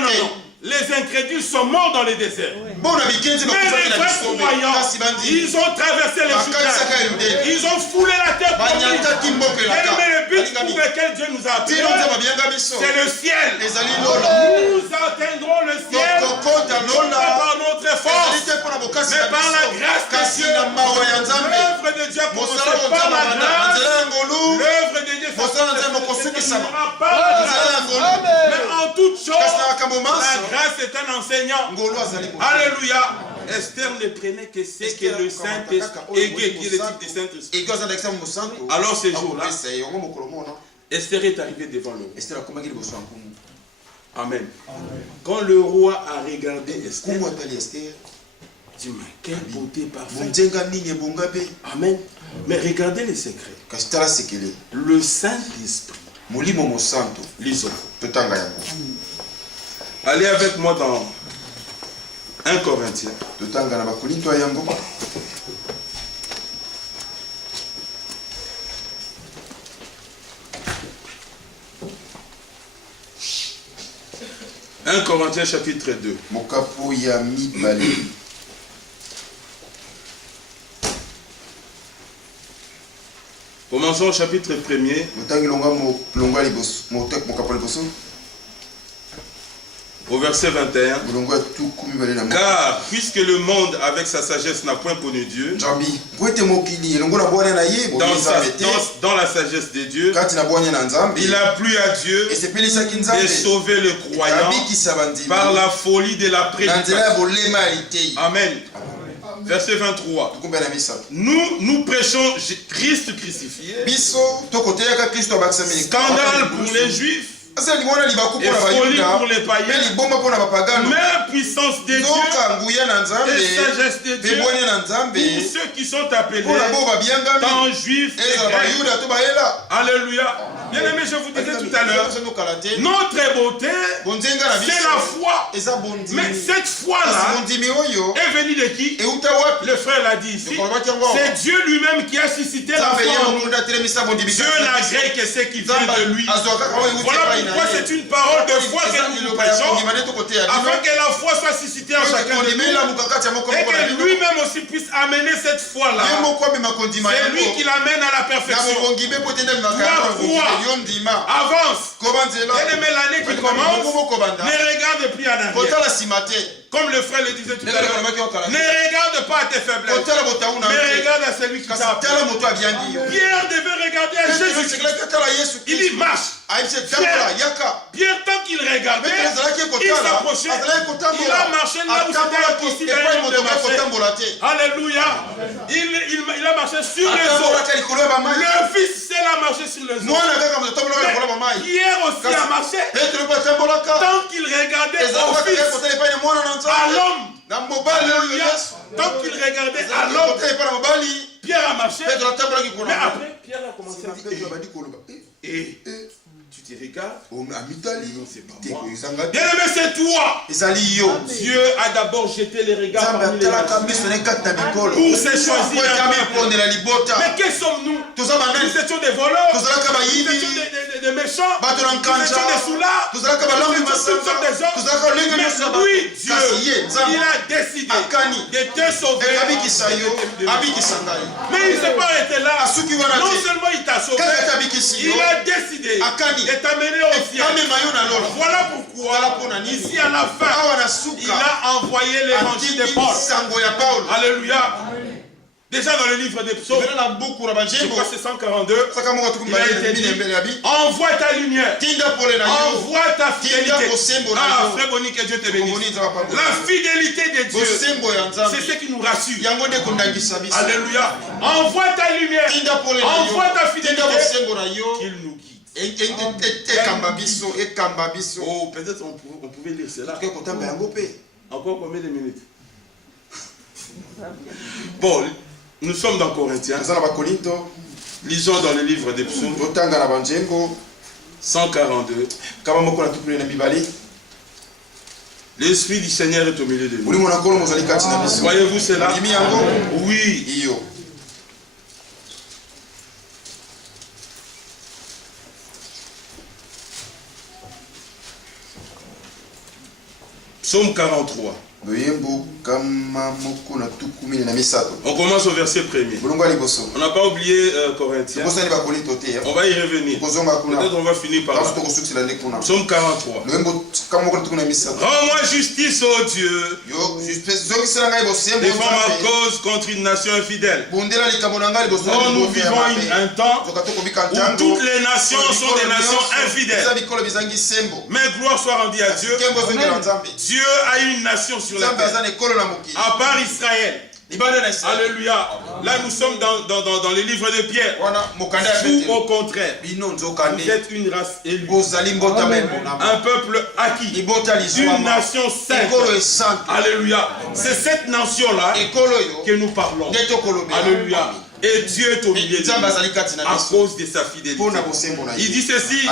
non. Les incrédules sont morts dans les déserts. Mais les vrais croyants, ils ont traversé les Jourdains. Ils ont foulé la terre pour nous. Mais le but pour lequel Dieu nous a appelés, c'est le ciel. Nous atteindrons le ciel, non pas par notre force, mais par la grâce de Dieu. L'œuvre de Dieu commence par la grâce. L'œuvre de Dieu commencera par la grâce. Mais en toute chose, la grâce est un enseignant. Alléluia. Esther ne prenait que ce que le Saint-Esprit, qui est le type du Saint-Esprit. Alors ce jour-là, Esther est arrivée devant le roi. Amen. Quand le roi a regardé Esther, il dit, mais quelle beauté parfaite. Amen. Mais regardez les secrets. Le Saint-Esprit. Lisons. Allez avec moi dans 1 Corinthiens. 1 Corinthiens chapitre 2. Commençons au chapitre 1er. Au verset 21. Car puisque le monde avec sa sagesse n'a point connu Dieu, dans la sagesse de Dieu, il a plu à Dieu de sauver le croyant par la folie de la prédication. Amen. Verset 23. Nous prêchons Christ crucifié. Scandale pour les Juifs. Et folie pour les païens. Mais puissance de Dieu et sagesse de Dieu pour ceux qui sont appelés, tant juifs et grecs. Alléluia. Bien aimé, je vous disais tout à l'heure, notre beauté, c'est la foi. Mais cette foi-là est venue de qui? Le frère l'a dit ici. C'est Dieu lui-même qui a suscité la foi en nous. Dieu n'a gré que ce qui vient de lui. Voilà pourquoi c'est une parole de foi que nous prêchons, afin que la foi soit suscitée en chacun de nous et que lui-même aussi puisse amener cette foi-là. C'est lui qui l'amène à la perfection. Crois, avance. Bien-aimé, l'année qui commence, ne regarde plus en arrière. Comme le frère le disait tout à l'heure, ne regarde pas à tes faiblesses, mais regarde à celui qui t'a appelé. Pierre devait regarder à Jésus. Il dit marche. Pierre, tant qu'il regardait, il s'approchait. Il a marché là où c'était impossible à lui de marcher. Alléluia. Il a marché sur les eaux. Le Fils, c'est la marché sur les eaux. Mais Pierre aussi a marché. Tant qu'il regardait au Fils, à l'homme. Alléluia. Tant qu'il regardait à l'homme, Pierre a marché. Mais après, Pierre a commencé à dire, et tu te regardes, non, c'est pas moi. Bien aimé, c'est toi. Dieu a d'abord jeté les regards parmi les nations pour se choisir un peuple. Mais que sommes-nous? Nous étions des voleurs, nous étions des méchants, nous étions des soulards, nous étions toutes sortes de gens. Mais lui, Dieu, il a décidé de te sauver. Mais il ne s'est pas arrêté là. Non seulement il t'a sauvé, il a décidé de t'amener au ciel. Voilà pourquoi, ici à la fin, il a envoyé l'évangile de Paul. Alléluia. Déjà dans le livre des psaumes, je crois que c'est 142, il a été dit, envoie ta lumière, envoie ta fidélité. Ah, frère Boni, que Dieu te bénisse. La fidélité de Dieu, c'est ce qui nous rassure. Alléluia. Envoie ta lumière, envoie ta fidélité, qu'il nous guide. Oh, peut-être on pouvait lire cela. Encore combien de minutes? Bon, nous sommes dans Corinthiens. Lisons dans le livre des psaumes 142. L'Esprit du Seigneur est au milieu de nous. Voyez-vous cela? Oui. Psaume 43. On commence au verset 1er. On n'a pas oublié Corinthiens. On va y revenir. Peut-être on va finir par là. Psaume 43. Rends-moi justice, ô Dieu. Défends ma cause contre une nation infidèle. Oh, nous vivons un temps où toutes les nations sont des nations infidèles. Mais gloire soit rendue à Dieu. Dieu a une nation sur la terre. À part Israël. Alléluia. Là nous sommes dans les livres de Pierre. Vous au contraire, vous êtes une race élue, un peuple acquis, une nation sainte. Alléluia. C'est cette nation-là que nous parlons. Alléluia. Et Dieu est au milieu de nous à cause de sa fidélité. Il dit ceci: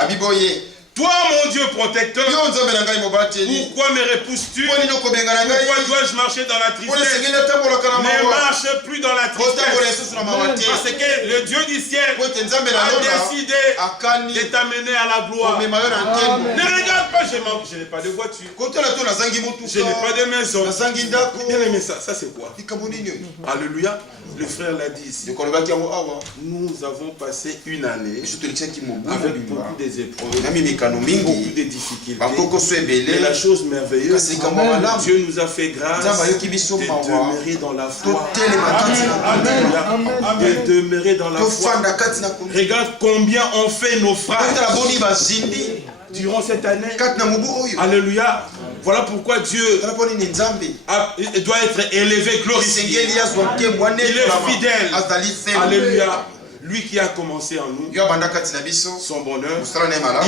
toi, mon Dieu protecteur, pourquoi me repousses-tu? Pourquoi dois-je marcher dans la tristesse? Ne marche plus dans la tristesse. Parce que le Dieu du ciel a décidé de t'amener à la gloire. Ne regarde pas, je n'ai pas de voiture. Je n'ai pas de maison. Bien aimé, ça c'est quoi? Alléluia. Le frère l'a dit ici. Nous avons passé une année avec beaucoup des épreuves, beaucoup de difficultés. Et la chose merveilleuse, Dieu nous a fait grâce de demeurer dans la foi. De demeurer dans la foi. Regarde combien on fait nos phrases durant cette année. Alléluia. Voilà pourquoi Dieu doit être élevé, glorifié. Il est fidèle. Alléluia. Lui qui a commencé en nous son bonheur,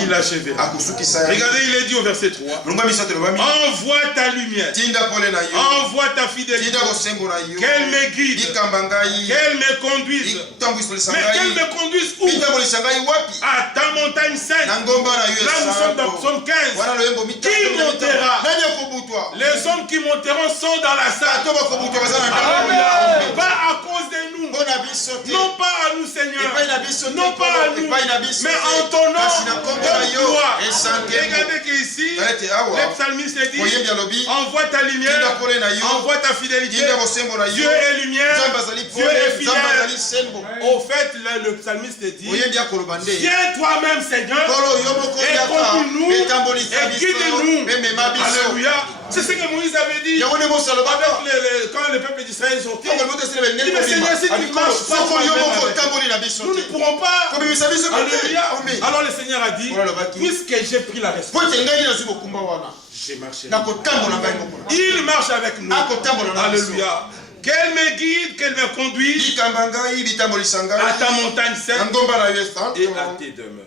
il l'achèvera. Regardez, il est dit au verset 3. Envoie ta lumière. Envoie ta fidélité. Qu'elle me guide. Qu'elle me conduise. Mais qu'elle me conduise où? À ta montagne sainte. Là nous sommes dans Psaume 15. Qui montera? Les hommes qui monteront sont dans la salle. Pas à cause de nous. Non pas à nous, Seigneur. Non pas à nous, mais en ton nom, donne gloire. Regardez qu'ici, le psalmiste dit: envoie ta lumière, envoie ta fidélité. Dieu est lumière, Dieu est fidèle. Au fait, le psalmiste dit: viens toi-même, Seigneur, et conduis-nous, et guide-nous. Alléluia. C'est ce que Moïse avait dit quand le peuple d'Israël est sorti. Il dit: mais Seigneur, si tu marches pas, nous ne pourrons pas. Alléluia. Alors le Seigneur a dit: puisque j'ai pris la responsabilité, je marcherai. Il marche avec nous. Alléluia. Qu'elle me guide, qu'elle me conduise à ta montagne sainte et à tes demeures.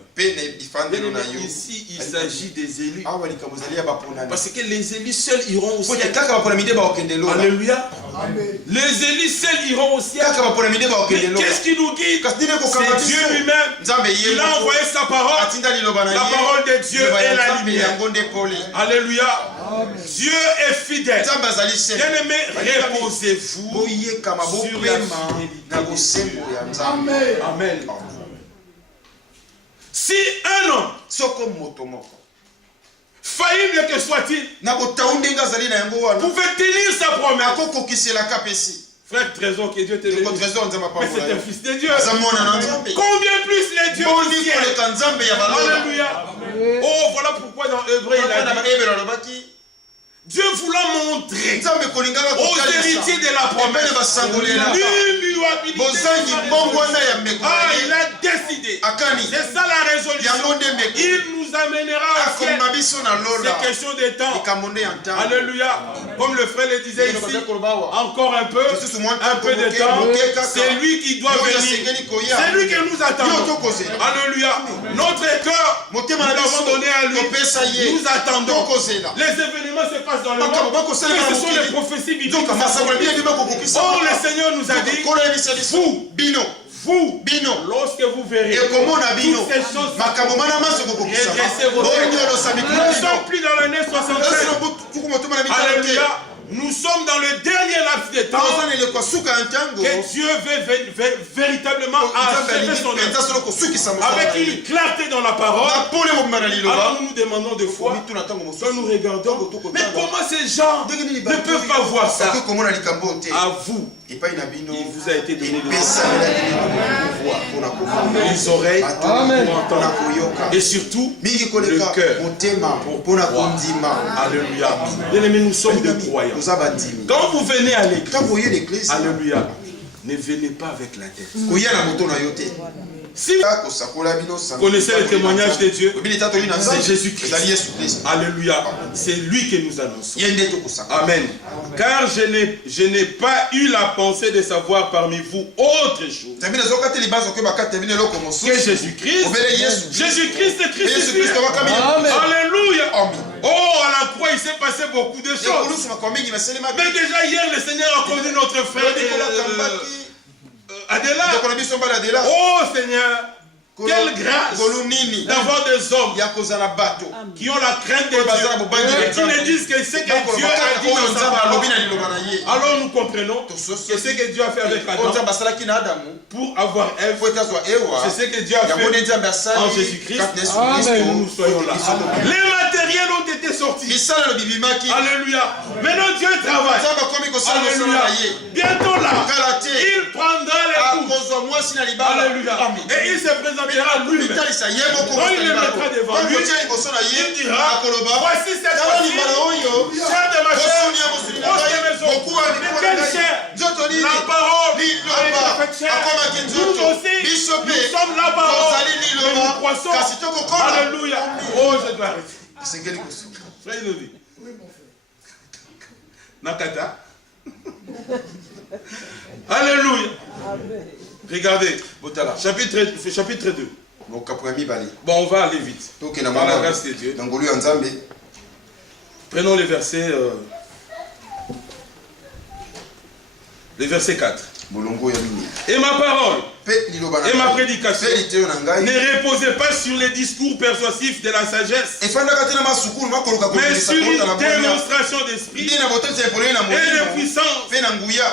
Ici, il s'agit des élus. Parce que les élus seuls iront au ciel. Alléluia. Les élus seuls iront au ciel. Qu'est-ce qui nous guide? C'est Dieu lui-même. Il a envoyé sa parole. La parole de Dieu est la lumière. Alléluia. Dieu est fidèle. Bien-aimé, reposez-vous sur la fidélité. Amen. Si un homme, faillible que soit-il, pouvait tenir sa promesse, frère Trésor, que Dieu te bénisse. Mais c'est un fils de Dieu. Combien plus les dieux du ciel? Alléluia. Oh, voilà pourquoi dans Hébreu il a dit: Dieu voulant montrer aux héritiers de la promesse il a décidé. C'est ça la résolution. Il nous amènera au ciel. C'est question de temps. Alléluia. Comme le frère le disait ici, encore un peu de temps. C'est lui qui doit venir. C'est lui que nous attendons. Alléluia. Notre cœur, nous l'avons donné à lui. Nous attendons. Les événements se passent dans le monde, mais ce sont les prophéties bibliques. Or, le Seigneur nous a dit: vous, lorsque vous verrez toutes ces choses, redressez vos têtes. Nous ne sommes plus dans l'année 76. Alléluia. Nous sommes dans le dernier laps de temps que Dieu veut véritablement achever son œuvre. Avec une clarté dans la parole. Alors nous nous demandons de foi. Quand nous regardons. Mais comment ces gens ne peuvent pas voir ça? À vous. Il vous a été donné les oreilles pour entendre. Et surtout le cœur pour voir. Alléluia. Bien-aimés, nous sommes des croyants. Quand vous venez à l'église, alléluia, ne venez pas avec la tête. Si vous connaissez le témoignage de Dieu, c'est Jésus-Christ. Alléluia. C'est lui que nous annonçons. Amen. Car je n'ai pas eu la pensée de savoir parmi vous autre chose que Jésus-Christ. Jésus-Christ est Christ. Alléluia. Oh, à la croix, il s'est passé beaucoup de choses. Mais déjà hier, le Seigneur a conduit notre frère Adela. Oh Seigneur, quelle grâce d'avoir des hommes qui ont la crainte de Dieu, qui ne disent que ce que Dieu a dit dans sa parole. Alors nous comprenons que ce que Dieu a fait avec Adam pour avoir Ève, c'est ce que Dieu a fait en Jésus-Christ pour que nous soyons là. Les matériels ont été sortis. Alléluia. Maintenant Dieu travaille. Alléluia. Bientôt là, il prendra les coups. Alléluia. Et il se présentera lui-même. Quand il les mettra devant lui, il dira, voici cette fois-ci, chair de ma chair, os de mes os. Mais quelle chair? La parole a été faite chair. Nous aussi, nous sommes la parole. Mais nous croissons. Alléluia. Oh, je dois arrêter. Frère, il nous dit. Nakata. Alléluia. Regardez, chapitre 2. Bon, on va aller vite. Par la grâce de Dieu. Prenons les versets. Le verset 4. Et ma parole et ma prédication ne reposaient pas sur les discours persuasifs de la sagesse, mais sur une démonstration d'esprit et de puissance,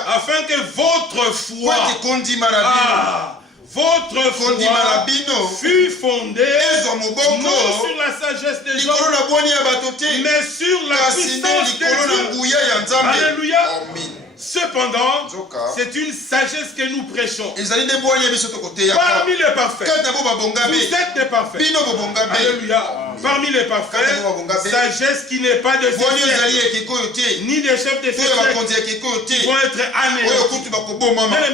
afin que votre foi fut fondée non sur la sagesse des gens, mais sur la puissance de Dieu. Alléluia. Cependant, c'est une sagesse que nous prêchons. Parmi les parfaits, vous êtes des parfaits. Alléluia. Parmi les parfaits, sagesse qui n'est pas de secret, ni des chefs de secret qui vont être anéantis.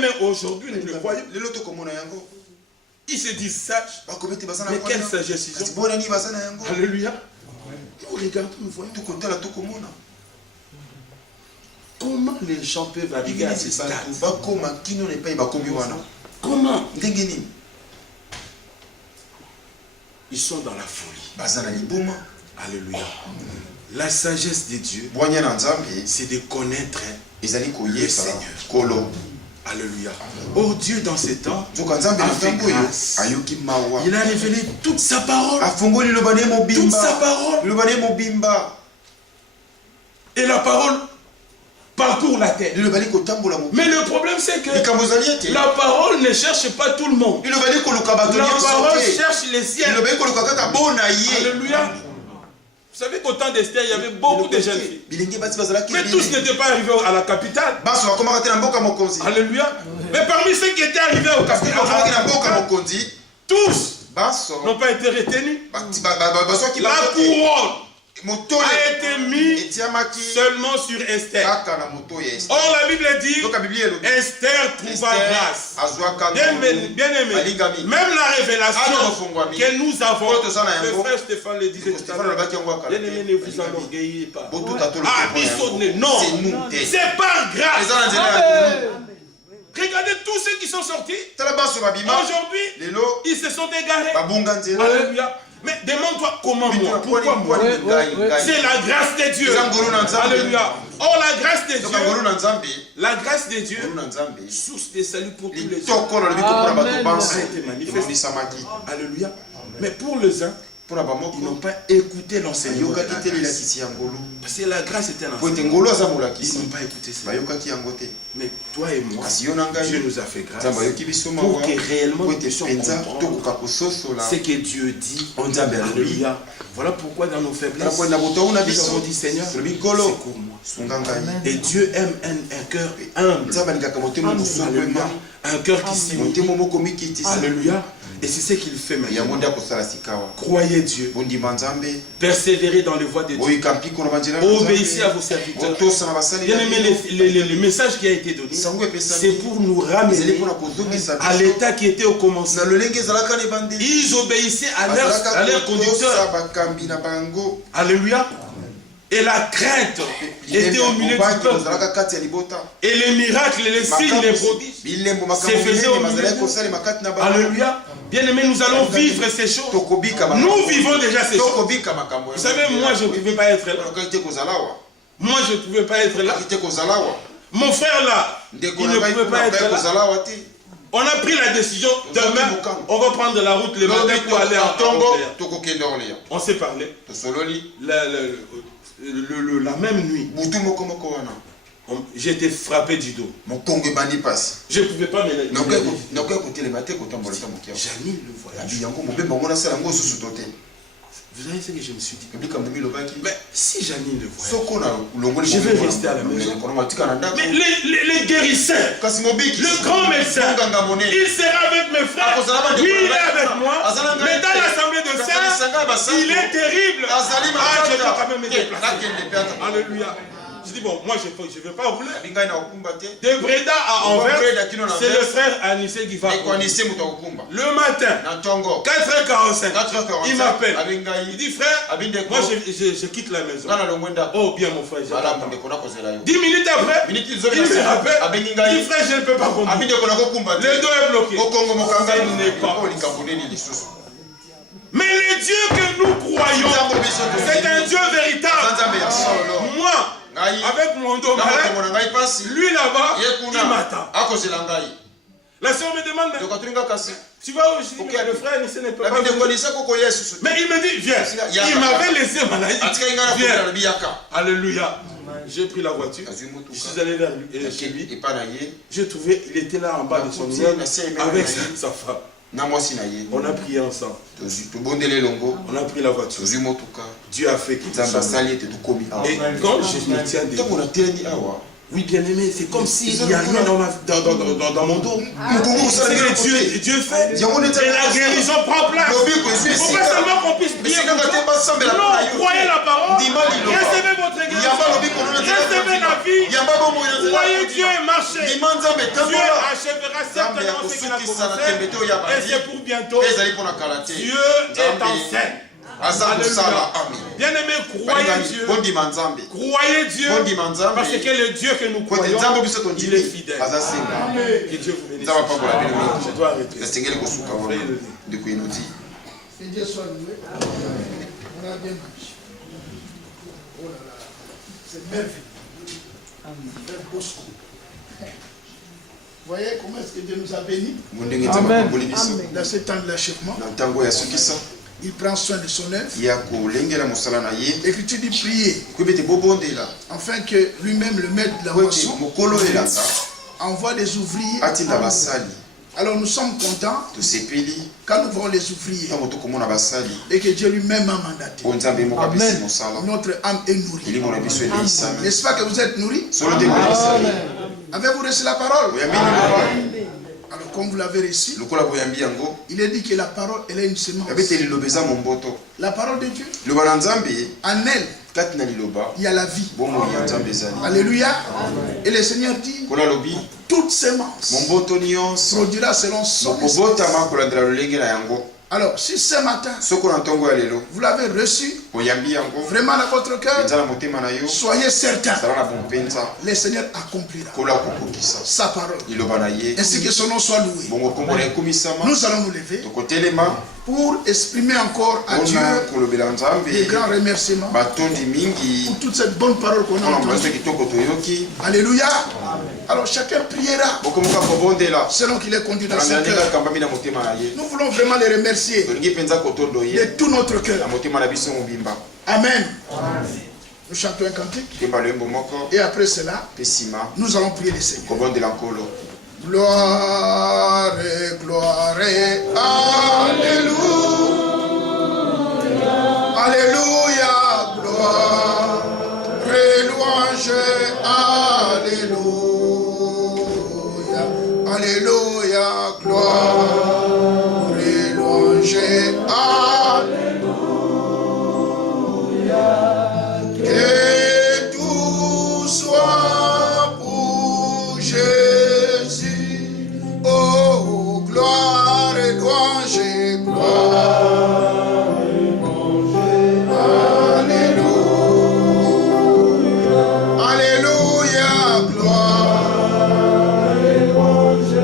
Mais aujourd'hui, nous le voyons. Ils se disent sages. Mais quelle sagesse ils ont? Alléluia. Nous regardons, nous voyons. Comment les gens peuvent arriver à ce stade? Comment? Ils sont dans la folie. Alléluia. La sagesse de Dieu, c'est de connaître le Seigneur. Alléluia. Oh Dieu, dans ces temps, a fait grâce. Il a révélé toute sa parole. Toute sa parole. Et la parole parcourt la terre. Mais le problème c'est que la parole ne cherche pas tout le monde. La parole cherche les siens. Alléluia. Vous savez qu'au temps d'Esther, il y avait beaucoup de jeunes filles. Mais tous n'étaient pas arrivés à la capitale. Alléluia. Mais parmi ceux qui étaient arrivés au capitale, tous n'ont pas été retenus. La couronne a été mis seulement sur Esther. Or la Bible dit Esther trouva grâce. Bien aimé, même la révélation que nous avons, le frère Stéphane le disait tout à l'heure, bien aimé, ne vous enorgueillez pas. Non, c'est par grâce. Regardez tous ceux qui sont sortis. Aujourd'hui, ils se sont égarés. Alléluia. Mais demande-toi comment moi, pourquoi moi? C'est la grâce de Dieu. Alléluia. Oh, la grâce de Dieu, source de salut pour tous les hommes. Ça a été manifesté. Alléluia. Mais pour les uns, Ils n'ont pas écouté l'enseignement de la grâce. Parce que la grâce est un enseignement. Ils n'ont pas écouté ça. Mais toi et moi, Dieu nous a fait grâce pour que réellement nous puissions comprendre ce que Dieu dit. Alléluia. Voilà pourquoi dans nos faiblesses, nous avons dit Seigneur, secours-moi. Et Dieu aime un cœur humble. Alléluia. Un cœur qui s'imite. Alléluia. Et c'est ce qu'il fait maintenant. Croyez Dieu. Persévérez dans les voies de Dieu. Obéissez à vos serviteurs. Bien aimé, le message qui a été donné, c'est pour nous ramener à l'état qui était au commencement. Ils obéissaient à leur conducteur. Alléluia. Et la crainte était au milieu du peuple. Et les miracles, les signes, les prodiges se faisaient au milieu du peuple. Alléluia. Bien aimé, nous allons vivre ces choses. Nous vivons déjà ces choses. Vous savez, moi je ne pouvais pas être là. Moi je ne pouvais pas être là. Mon frère là, il ne pouvait pas être là. On a pris la décision, demain, on va prendre la route le matin pour aller en Orléans. On s'est parlé. La même nuit, j'ai été frappé du dos. Je ne pouvais pas me lever. Janine le voyage. Vous savez ce que je me suis dit? Mais si Janine le voyage, je vais rester à la maison. Mais les guérisseurs, le grand médecin, il sera avec mes frères. Lui, il est avec moi. Mais dans l'assemblée de saints, il est terrible. Ah, je dois quand même me déplacer. Alléluia. Je dis bon, moi je ne vais pas rouler. De Breda à Anvers, c'est le frère Anissé qui va rouler. Le matin, 4h45, il m'appelle. Il dit frère, moi je quitte la maison. Oh bien mon frère, 10 minutes après, il me rappelle. Il dit frère, je ne peux pas comprendre. Le dos est bloqué. Mais le Dieu que nous croyons, c'est un Dieu véritable. Moi, avec mon dos malade, lui là-bas, il m'attend. La sœur me demande, tu vas où? Je dis, le frère, ce n'est pas venir. Mais il me dit, viens. Il m'avait laissé malade. Viens. Alléluia. J'ai pris la voiture. Je suis allé vers lui. J'ai trouvé, il était là en bas de son immeuble avec sa femme. On a prié ensemble. On a pris la voiture. Dieu a fait qu'il soit. Et quand je me tiens debout, oui, bien aimé, c'est comme s'il n'y a rien dans mon dos. C'est que Dieu fait. Et la guérison prend place. Il ne faut pas seulement qu'on puisse prier. Non, croyez la parole. Recevez votre guérison. Recevez la vie. Croyez Dieu et marchez. Dieu achèvera certainement ce qu'il a commencé. Et c'est pour bientôt. Dieu est en scène. Bien aimé, croyez Dieu. Croyez Dieu. Parce que le Dieu que nous croyons, il est fidèle. Que Dieu vous bénisse. Je dois arrêter. Que Dieu soit loué. On a bien marché. Oh là là. C'est merveilleux. Vous voyez comment est-ce que Dieu nous a bénis? Amen. Dans ce temps de l'achèvement, il prend soin de son œuvre. L'Écriture dit prier. Afin que lui-même, le maître de la moisson, envoie des ouvriers. Alors nous sommes contents quand nous voyons les ouvriers et que Dieu lui-même a mandaté. Amen. Notre âme est nourrie. N'est-ce pas que vous êtes nourris? Avez-vous reçu la parole? Alors comme vous l'avez reçu, il est dit que la parole, elle est une semence. La parole de Dieu, en elle, il y a la vie. Alléluia. Et le Seigneur dit, toute semence produira selon son espèce. Alors, si ce matin, vous l'avez reçu, vraiment dans votre cœur, soyez certain, le Seigneur accomplira sa parole. Ainsi que son nom soit loué. Nous allons nous lever. pour exprimer encore à Dieu des grands remerciements pour toute cette bonne parole qu'on a entendue. Alléluia. Alors chacun priera selon qu'il est conduit dans son cœur. Nous voulons vraiment les remercier de tout notre cœur. Amen. Nous chantons un cantique et après cela, nous allons prier le Seigneur. Gloire, gloire, alléluia, alléluia, gloire, louange, alléluia, alléluia, gloire, louange, alléluia, que tout soit pour Jésus, oh gloire et louange, gloire et louange, alléluia, alléluia, gloire et louange,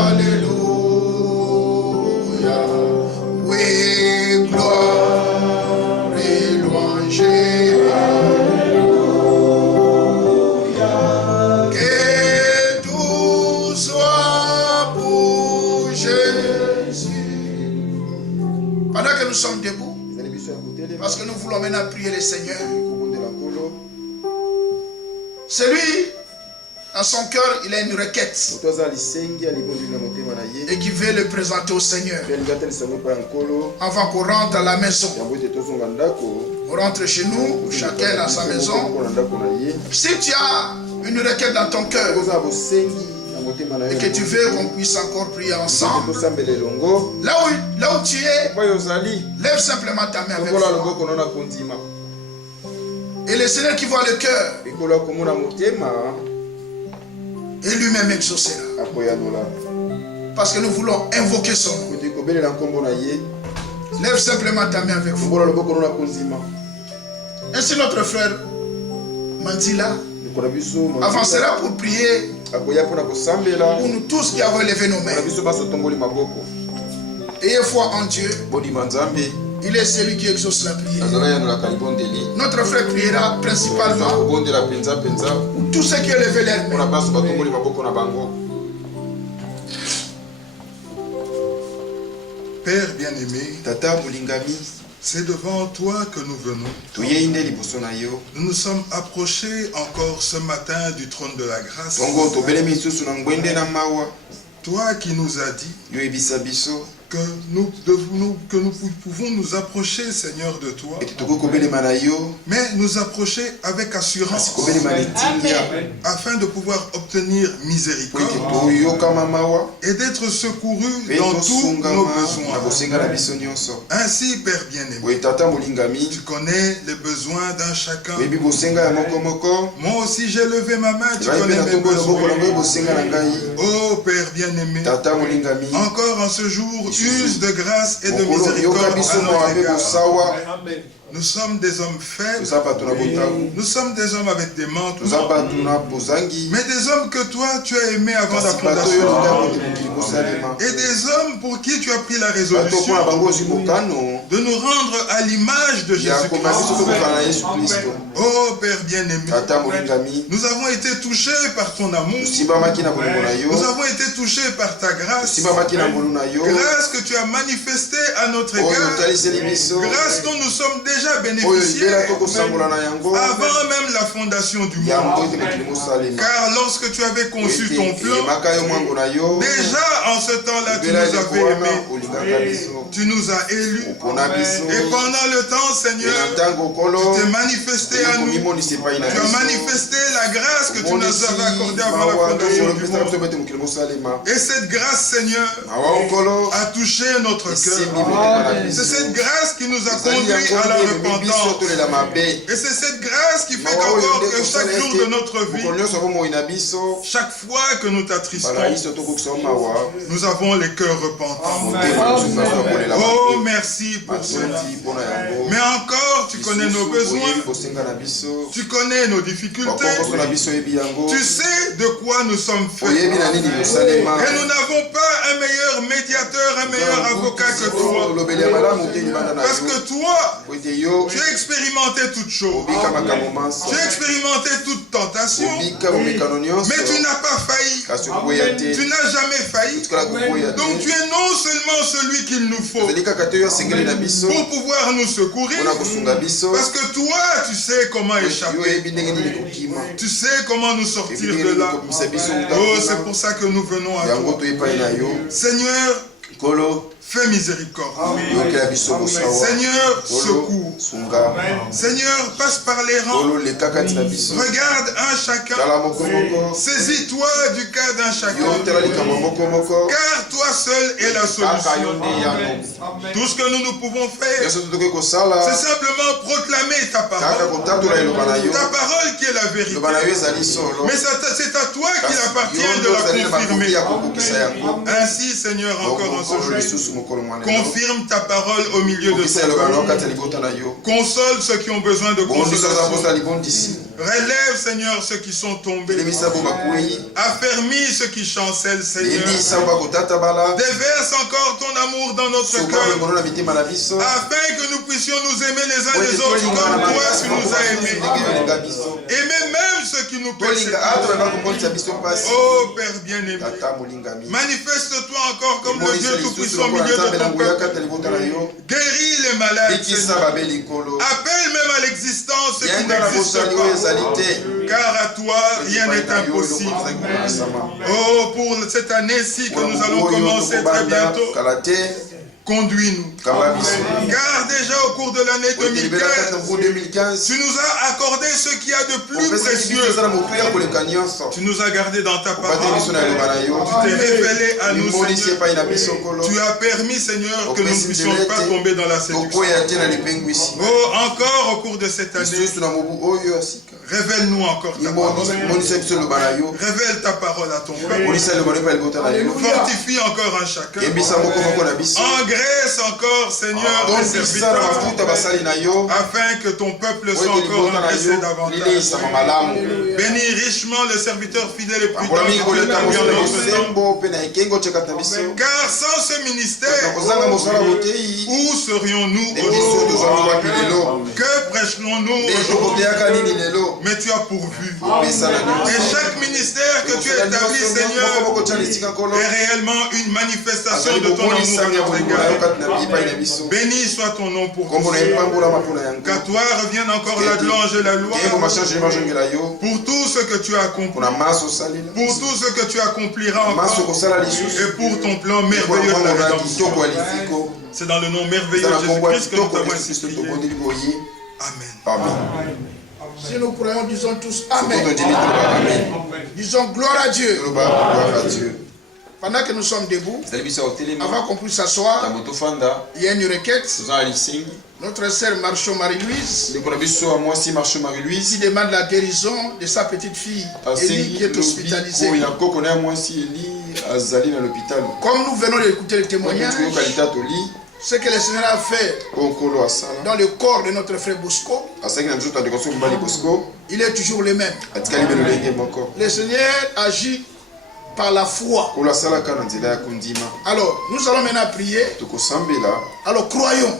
alléluia, oui, gloire et louange, alléluia, que tout soit pour Jésus. Pendant que nous sommes debout, parce que nous voulons maintenant prier le Seigneur, celui, dans son cœur, il a une requête et qui veut le présenter au Seigneur. Avant qu'on rentre à la maison, on rentre chez nous, chacun dans sa maison. Si tu as une requête dans ton cœur et que tu veux qu'on puisse encore prier ensemble, là où tu es, lève simplement ta main avec foi. Et le Seigneur qui voit le cœur, et lui-même exaucera. Parce que nous voulons invoquer son nom. Lève simplement ta main avec foi. Ainsi notre frère Mandila avancera pour prier pour nous tous qui avons levé nos mains. Ayez foi en Dieu. Il est celui qui exauce la prière. Notre frère priera principalement pour tous ceux qui ont levé leurs mains. Père bien-aimé, c'est devant toi que nous venons. Nous nous sommes approchés encore ce matin du trône de la grâce. Toi qui nous as dit que nous pouvons nous approcher, Seigneur, de toi, mais nous approcher avec assurance, afin de pouvoir obtenir miséricorde et d'être secourus dans tous nos besoins. Ainsi, Père bien-aimé, tu connais les besoins d'un chacun. Moi aussi j'ai levé ma main, tu connais mes besoins. Oh Père bien-aimé, encore en ce jour, use de grâce et de miséricorde à notre égard. Nous sommes des hommes faibles, nous sommes des hommes avec des manquements, mais des hommes que toi tu as aimés avant la fondation et des hommes pour qui tu as pris la résolution de nous rendre à l'image de Jésus-Christ. Oh Père bien-aimé, nous avons été touchés par ton amour, nous avons été touchés par ta grâce, grâce que tu as manifestée à notre égard, grâce dont nous sommes déjà bénéficiés avant même la fondation du monde. Car lorsque tu avais conçu ton plan, déjà en ce temps-là tu nous avais aimés, tu nous as élus, et pendant le temps, Seigneur, tu t'es manifesté à nous, tu as manifesté la grâce que tu nous avais accordée avant la fondation du monde. Et cette grâce, Seigneur, a touché notre cœur. C'est cette grâce qui nous a conduits à la repentance. Et c'est cette grâce qui fait qu'encore que chaque jour de notre vie, chaque fois que nous t'attristons, nous avons les cœurs repentants. Oh, merci pour cela. Mais encore, tu connais nos besoins. Tu connais nos difficultés. Tu sais de quoi nous sommes faits. Et nous n'avons pas un meilleur médiateur, un meilleur avocat que toi. Parce que toi, tu as expérimenté toutes choses. Tu as expérimenté toute tentation. Mais tu n'as pas failli. Tu n'as jamais failli. Donc tu es non seulement celui qu'il nous faut pour pouvoir nous secourir. Parce que toi, tu sais comment échapper. Tu sais comment nous sortir de là. Oh, c'est pour ça que nous venons à toi. Seigneur, fais miséricorde. Seigneur, secours. Seigneur, passe par les rangs. Regarde un chacun. Saisis-toi du cas d'un chacun. Car toi seul est la solution. Tout ce que nous pouvons faire, c'est simplement proclamer ta parole. Ta parole qui est la vérité. Mais c'est à toi qu'il appartient de la confirmer. Ainsi, Seigneur, encore en ce jour, confirme ta parole au milieu de ce peuple. Console ceux qui ont besoin de consolation. Relève, Seigneur, ceux qui sont tombés. Affermis ceux qui chancellent, Seigneur. Déverse encore ton amour dans notre cœur, afin que nous puissions nous aimer les uns les autres comme toi tu nous as aimés. Aimer même ceux qui nous persécutent. Oh Père bien-aimé, manifeste-toi encore comme le Dieu tout-puissant au milieu de ton peuple. Guéris les malades, Seigneur. Appelle même à l'existence ceux qui n'existent pas. Car à toi, rien n'est impossible. Oh, pour cette année-ci que nous allons commencer très bientôt, conduis-nous. Car déjà au cours de l'année 2015, tu nous as accordé ce qu'il y a de plus précieux. Tu nous as gardés dans ta parole. Tu t'es révélé à nous, Seigneur. Tu as permis, Seigneur, que nous ne puissions pas tomber dans la séduction. Oh, encore au cours de cette année, révèle-nous encore ta parole. Révèle ta parole à ton peuple. Fortifie encore un chacun. Engraisse encore, Seigneur, tes serviteurs, afin que ton peuple soit encore engraissé davantage. Bénis richement le serviteur fidèle et prudent qui te convient dans notre temps. Car sans ce ministère, où serions-nous aujourd'hui? Que prêcherions-nous aujourd'hui? Mais tu as pourvu. Et chaque ministère que tu as établi, Seigneur, est réellement une manifestation de ton amour à notre égard. Béni soit ton nom pour tout. Qu'à toi revienne encore la louange et la gloire pour tout ce que tu as accompli, pour tout ce que tu accompliras encore, et pour ton plan merveilleux de la rédemption. C'est dans le nom merveilleux de Jésus-Christ que nous t'avons insisté. Amen. Amen. Si nous croyons, disons tous Amen. Disons gloire à Dieu. Pendant que nous sommes debout, avant qu'on puisse s'asseoir, il y a une requête. Notre sœur Marchon Marie-Louise qui demande la guérison de sa petite fille Elie qui est hospitalisée. Comme nous venons d'écouter le témoignage, ce que le Seigneur a fait dans le corps de notre frère Bosco, il est toujours le même. Le Seigneur agit par la foi. Alors, nous allons maintenant prier. Alors, croyons.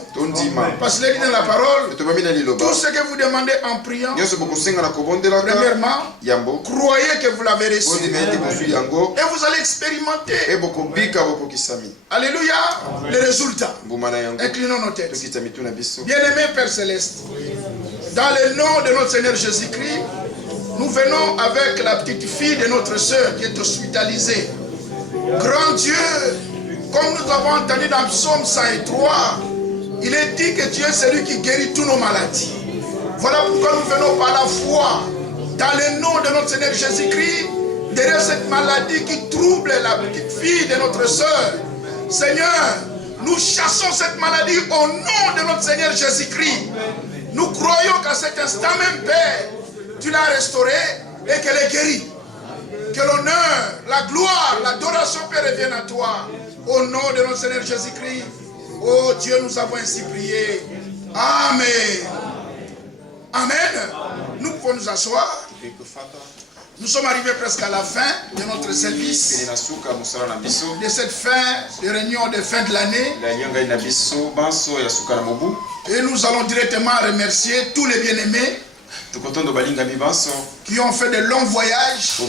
Parce qu'il est dit dans la parole, tout ce que vous demandez en priant, premièrement, croyez que vous l'avez reçu. Et vous allez expérimenter. Alléluia. Les résultats. Inclinons nos têtes. Bien-aimé Père Céleste, dans le nom de notre Seigneur Jésus-Christ, nous venons avec la petite fille de notre sœur qui est hospitalisée. Grand Dieu, comme nous avons entendu dans Psaume 103, il est dit que tu es celui qui guérit toutes nos maladies. Voilà pourquoi nous venons par la foi, dans le nom de notre Seigneur Jésus-Christ, derrière cette maladie qui trouble la petite fille de notre sœur. Seigneur, nous chassons cette maladie au nom de notre Seigneur Jésus-Christ. Nous croyons qu'à cet instant même, Père, tu l'as restaurée et qu'elle est guérie. Que l'honneur, la gloire, l'adoration, Père, revienne à toi. Au nom de notre Seigneur Jésus-Christ. Oh Dieu, nous avons ainsi prié. Amen. Amen. Nous pouvons nous asseoir. Nous sommes arrivés presque à la fin de notre service, de cette fin de réunion de fin de l'année. Et nous allons directement remercier tous les bien-aimés qui ont fait de longs voyages,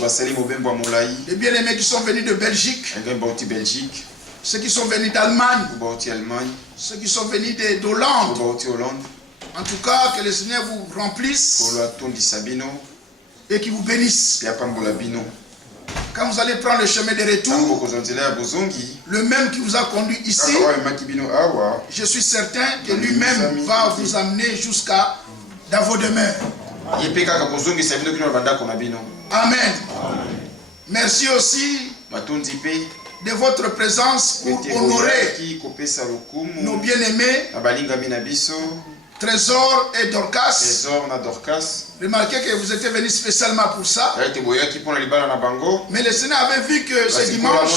les bien-aimés qui sont venus de Belgique, ceux qui sont venus d'Allemagne, ceux qui sont venus d'Hollande. En tout cas, que le Seigneur vous remplisse et qui vous bénisse. Quand vous allez prendre le chemin de retour, le même qui vous a conduit ici, je suis certain que lui-même va vous amener jusqu'à dans vos demeures. Amen. Merci aussi de votre présence pour honorer nos bien-aimés, Trésor et Dorcas. Remarquez que vous étiez venus spécialement pour ça. Mais le Seigneur avait vu que ce dimanche,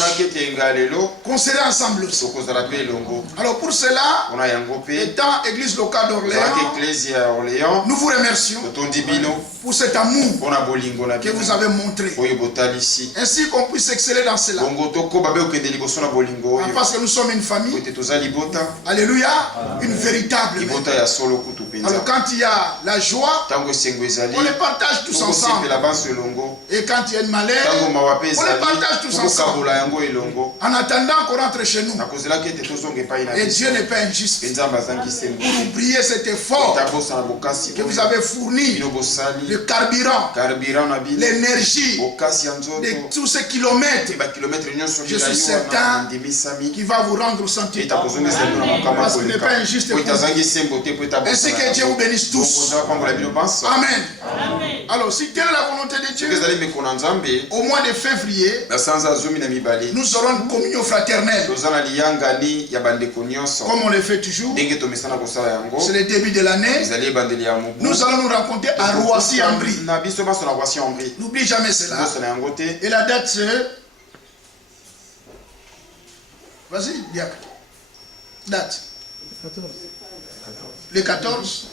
qu'on serait ensemble aussi. Alors pour cela, étant Église locale d'Orléans, nous vous remercions pour cet amour que vous avez montré. Ainsi qu'on puisse exceller dans cela. Parce que nous sommes une famille. Alléluia. Une véritable famille. Alors quand il y a la joie, on les partage tous ensemble. Et quand il y a une malheur, on les partage tous ensemble. En attendant qu'on rentre chez nous. Et Dieu n'est pas injuste pour oublier cet effort que vous avez fourni, le carburant, l'énergie de tous ces kilomètres. Je suis certain qu'il va vous rendre senti. Parce qu'il n'est pas injuste pour vous. Ainsi que Dieu vous bénisse tous. Amen. Alors, si telle est la volonté de Dieu, au mois de février, nous aurons une communion fraternelle. Comme on le fait toujours. C'est le début de l'année. Nous allons nous rencontrer à Roissy-en-Brie. N'oublie jamais cela. Et la date c'est... Vas-y, Diacre. Date. Le 14.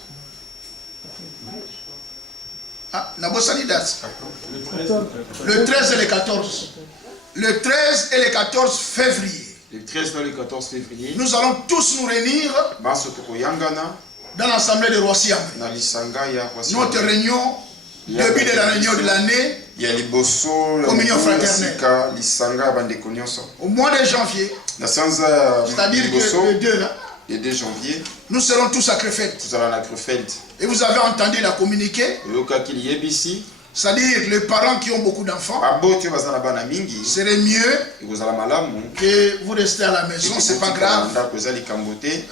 Ah, Nabosani date. Le 13 et le 14. Le 13 et le 14 février. Le 13 et le 14 février. Nous allons tous nous réunir dans l'assemblée de Roissy-en-Brie. Notre réunion, début de la réunion de l'année, communion fraternelle. Au mois de janvier, c'est-à-dire que le 2 là, le 2 janvier, nous serons tous à Krefeld. Et vous avez entendu la communiquer. C'est-à-dire les parents qui ont beaucoup d'enfants, serait mieux que vous restez à la maison, c'est pas grave. Il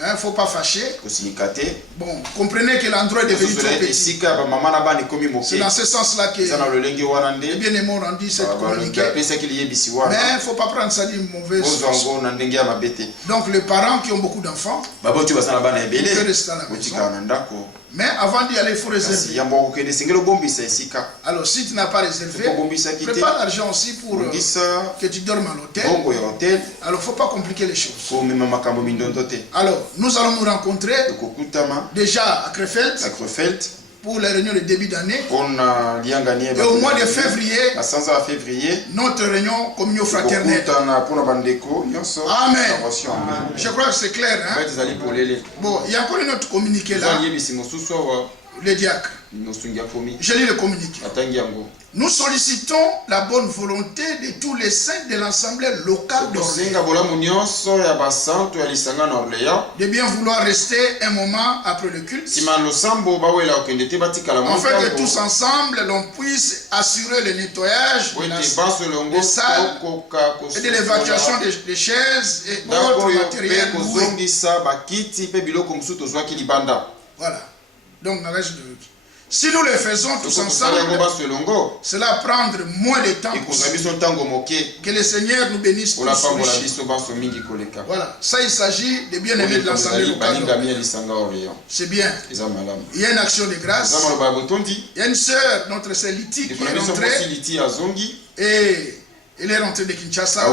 ne faut pas fâcher. Bon, comprenez que l'endroit est devenu trop petit. C'est dans ce sens-là que les bien-aimés ont rendu cette communiqué. Mais il ne faut pas prendre ça d'une mauvaise façon. Donc les parents qui ont beaucoup d'enfants, ils peuvent rester à la maison. Mais avant d'y aller, il faut réserver. Alors si tu n'as pas réservé, prépare l'argent aussi pour que tu dormes à l'hôtel. Alors il ne faut pas compliquer les choses. Alors nous allons nous rencontrer déjà à Krefeld pour les réunions de début d'année. Et au mois de février, notre réunion communion fraternelle. Amen. Je crois que c'est clair. Hein? Bon, il y a encore une autre communiqué là. Le diacre. Je lis le communiqué. Nous sollicitons la bonne volonté de tous les saints de l'assemblée locale d'Orléans de bien vouloir rester un moment après le culte, afin que tous ensemble l'on puisse assurer le nettoyage des salles et de l'évacuation des chaises et autres matériels loués. Voilà. Donc, si nous le faisons tous ensemble, cela prendre moins de temps que le Seigneur nous bénisse tous. Voilà, ça il s'agit des bien-aimés de l'assemblée locale. C'est bien. Il y a une action de grâce. Il y a une sœur, notre sœur Liti, qui est rentrée. Et Elle est rentrée de Kinshasa.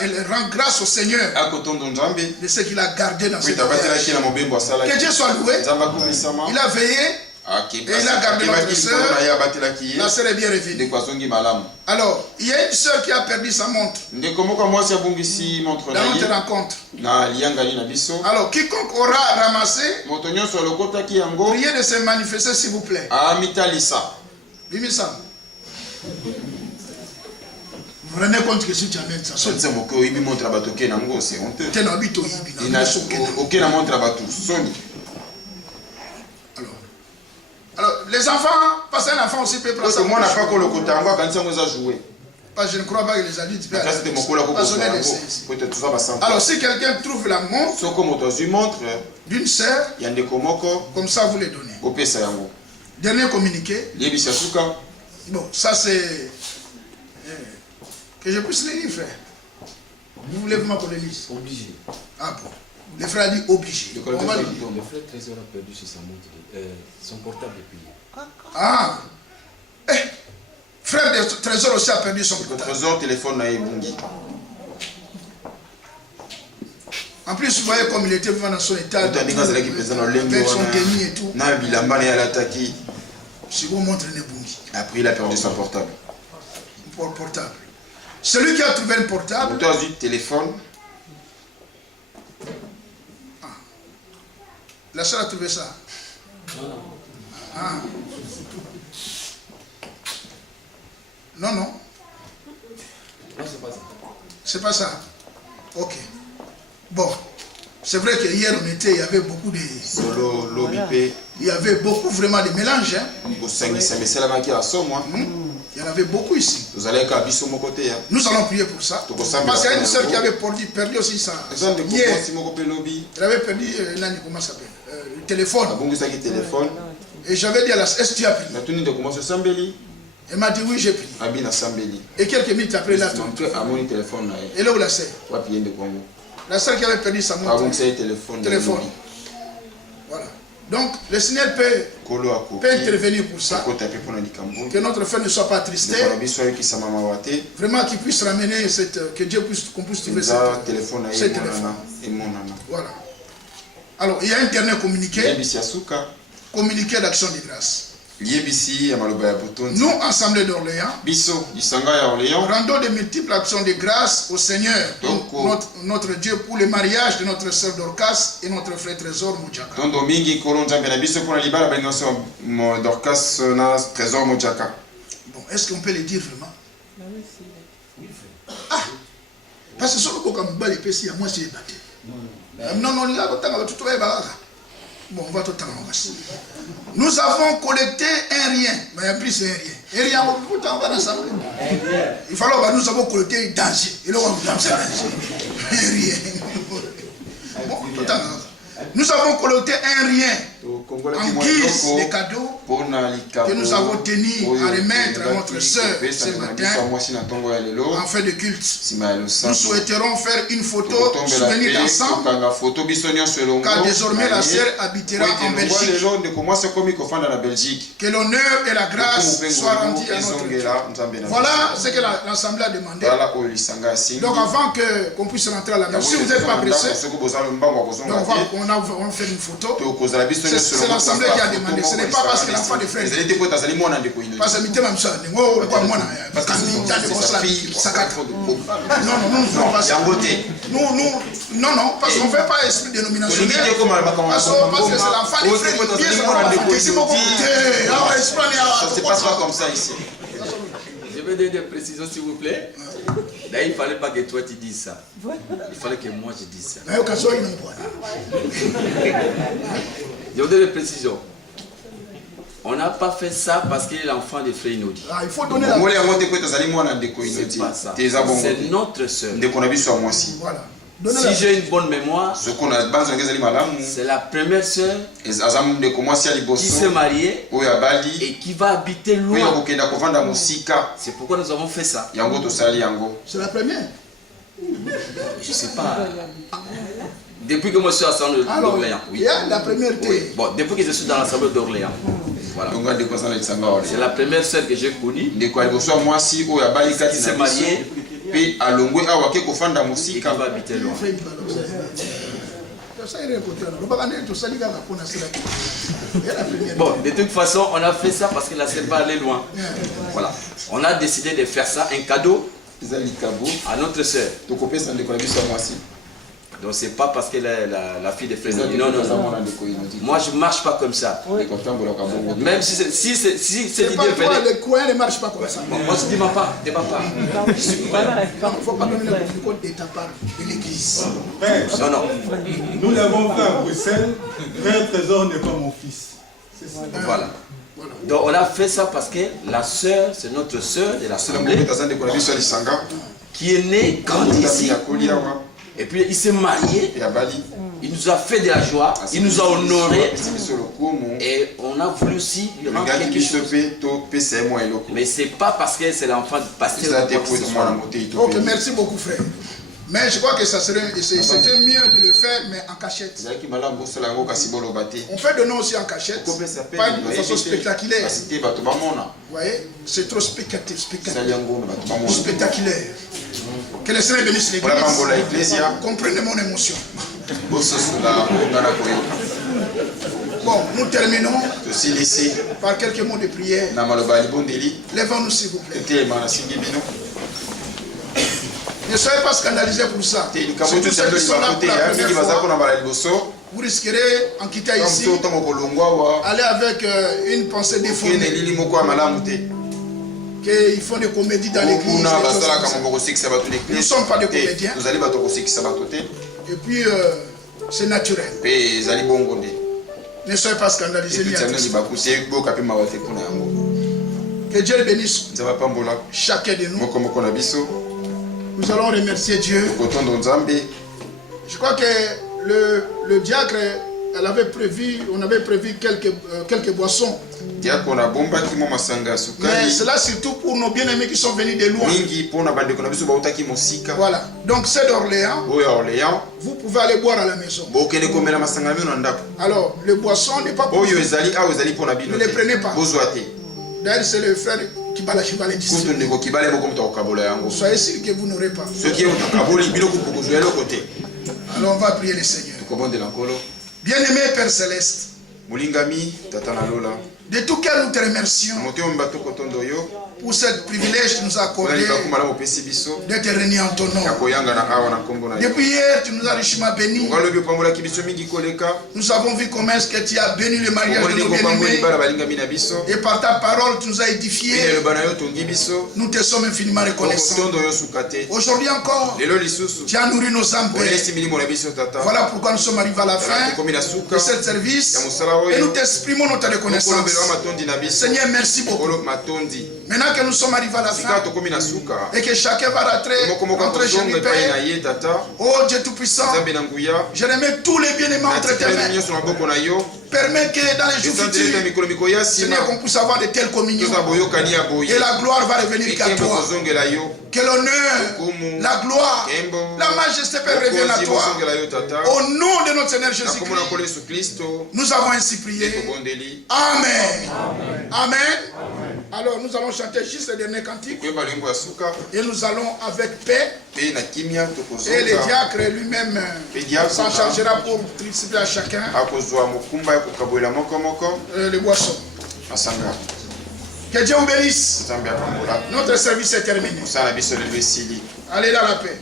Elle rend grâce au Seigneur de ce qu'il a gardé dans cette terre. Que Dieu soit loué. Il a veillé. Et il a gardé notre soeur. La soeur est bien revenue. Alors, il y a une soeur qui a perdu sa montre dans notre rencontre. Alors, quiconque aura ramassé, priez de se manifester s'il vous plaît. Bimisa. Vous vous rendez compte que si tu amènes ça, c'est alors, les enfants, parce qu'un enfant aussi peut prendre ça. Parce que je ne crois pas que les adultes peuvent. Alors, si quelqu'un trouve la montre d'une sœur, comme ça vous les donnez. Dernier communiqué. Bon, ça c'est... que je puisse le lire, frère. Vous voulez vraiment qu'on le lise? Obligé. Ah bon. Le frère a dit obligé. Le frère Trésor a perdu sur sa montre, son portable depuis. Ah. Frère de Trésor aussi a perdu son portable. Trésor téléphone na ebungi. En plus, vous voyez comme il était vraiment dans son état. Avec son tenue et tout. Si vous montrez le bungi. Après, il a perdu son portable. Portable. Celui qui a trouvé un portable. Tu as eu téléphone. Ah. La soeur a trouvé ça. Ah. Non, non. Non, c'est pas ça. C'est pas ça. Ok. Bon. C'est vrai que hier on était, il y avait beaucoup de... Il y avait beaucoup vraiment de mélanges. Hein? Il y en avait beaucoup ici. Nous allons prier pour ça. Parce qu'il y a une soeur qui avait perdu aussi ça. Hier, elle avait perdu, comment ça s'appelle, le téléphone. Et j'avais dit à la soeur, est-ce que tu as prié? Elle m'a dit oui, j'ai prié. Et quelques minutes après, elle a tombé. Et là où la sœur? La soeur qui avait perdu sa montre. Téléphone. Voilà. Donc, le Seigneur peut intervenir pour ça. Que notre frère ne soit pas attristé. Vraiment qu'il puisse ramener que Dieu qu'on puisse trouver ce téléphone. Voilà. Alors, il y a un dernier communiqué. Communiqué d'action de grâce. Nous, Assemblée d'Orléans, rendons de multiples actions de grâce au Seigneur, notre Dieu, pour le mariage de notre sœur Dorcas et notre frère Trésor Moudjaka. Bon, est-ce qu'on peut le dire vraiment? Ah, parce que sur le cas, moi, c'est battu. Non, non, là, bon, on va tout temps. Nous avons collecté un rien. Mais en plus, c'est un rien. Un rien, il fallait nous avons collecté un danger. Et là, on va danser. Un rien. Bon, tout temps. Nous avons collecté un rien en guise de cadeaux que nous avons tenu à remettre à notre soeur ce matin en fin de culte. Nous souhaiterons faire une photo souvenir d'ensemble car désormais la sœur habitera en Belgique. Que l'honneur et la grâce soient rendus à notre Dieu. Voilà ce que l'Assemblée a demandé. Donc avant qu'on puisse rentrer à la maison, si vous n'êtes pas pressé, on va faire une photo. C'est l'Assemblée qui a demandé. Ce n'est pas parce que l'enfant de frère. Parce que je non, parce qu'on ne fait pas esprit dénominationnel. Parce que c'est l'enfant de frère. Ça ne se passe pas comme ça ici. Je vais donner des précisions s'il vous plaît. Là, il ne fallait pas que toi tu dises ça. Il fallait que moi je dise ça. Je vous donne des précisions. On n'a pas fait ça parce qu'il est l'enfant de Frère Inodi. Ah, il faut donner la c'est pas ça. C'est notre soeur. Voilà. Si j'ai une bonne mémoire, c'est la première soeur qui s'est mariée et qui va habiter loin. C'est pourquoi nous avons fait ça. C'est la première. Je ne sais pas. Depuis que moi je suis à l'Assemblée d'Orléans. Oui. La première oui. Bon, depuis que je suis dans l'Assemblée d'Orléans. Voilà. C'est la première sœur que j'ai connue. Qui s'est mariée. Et qui va habiter loin. Bon, de toute façon, on a fait ça parce que la sœur va aller loin. Voilà. On a décidé de faire ça, un cadeau à notre sœur. Donc c'est pas parce que la fille de frère dit non. Moi je marche pas comme ça. Même si c'est l'idée venait. Les coins ne marchent pas comme ça. Bon, moi je dis ma part, de ma part. Il ne faut pas donner le compte de ta part de l'église. Non. Nous l'avons fait à Bruxelles. Frère Trésor n'est pas mon fils. Voilà. Donc on a fait ça parce que la sœur, c'est notre sœur de l'assemblée qui est née, grandie ici. Et puis il s'est marié, il nous a fait de la joie, il nous a honorés. Et on a voulu aussi lui rendre quelque chose. Mais c'est pas parce que c'est l'enfant du pasteur. Ok, merci beaucoup frère. Mais je crois que c'était mieux de le faire, mais en cachette. On fait de nous aussi en cachette, pas de façon spectaculaire. Vous voyez, c'est trop spectaculaire. Que le Seigneur bénisse l'église. Comprenez mon émotion. Bon, nous terminons par quelques mots de prière. Lèvons-nous s'il vous plaît. Ne soyez pas scandalisés pour ça. C'est tous ceux qui sont là pour la première fois. Vous risquerez, en quittant ici, aller avec une pensée déformée. Qu'ils font des comédies dans l'église. Nous ne sommes pas des comédiens. Et puis, c'est naturel. Ne soyez pas scandalisés. Que Dieu bénisse chacun de nous. Nous allons remercier Dieu. Je crois que le diacre, on avait prévu quelques boissons. Mais cela surtout pour nos bien-aimés qui sont venus de loin. Voilà. Donc c'est d'Orléans. Vous pouvez aller boire à la maison. Alors, le boisson n'est pas pour vous. Ne les prenez pas. D'ailleurs, c'est le frère qui va les distribuer. Soyez sûr que vous n'aurez pas. Alors on va prier le Seigneur. Bien-aimé Père Céleste, de tout cœur nous te remercions pour ce privilège que tu nous as accordé d'être réunis en ton nom. Depuis hier, tu nous as richement bénis. Nous avons vu comment est-ce que tu as béni le mariage de nos bien-aimés. Et par ta parole, tu nous as édifiés. Nous te sommes infiniment reconnaissants. Aujourd'hui encore, tu as nourri nos âmes. Voilà pourquoi nous sommes arrivés à la fin de ce service. Et nous t'exprimons notre reconnaissance. Seigneur, merci beaucoup. Maintenant que nous sommes arrivés à la fin et que chacun va rentrer chez lui, Père. Oh Dieu Tout-Puissant, je remets tous les bien-aimés entre tes mains. Permets que dans les jours futurs, Seigneur, qu'on puisse avoir de telles communions. Et la gloire va revenir qu'à toi. Que l'honneur, la gloire, la majesté reviennent à toi. Au nom de notre Seigneur Jésus-Christ, nous avons ainsi prié. Amen. Amen. Alors nous allons chanter juste le dernier cantique. Et nous allons avec paix. Et le diacre lui-même s'en chargera pour distribuer à chacun les boissons. Que Dieu vous bénisse. Notre service est terminé. Allez dans la paix.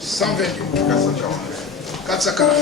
122. 440.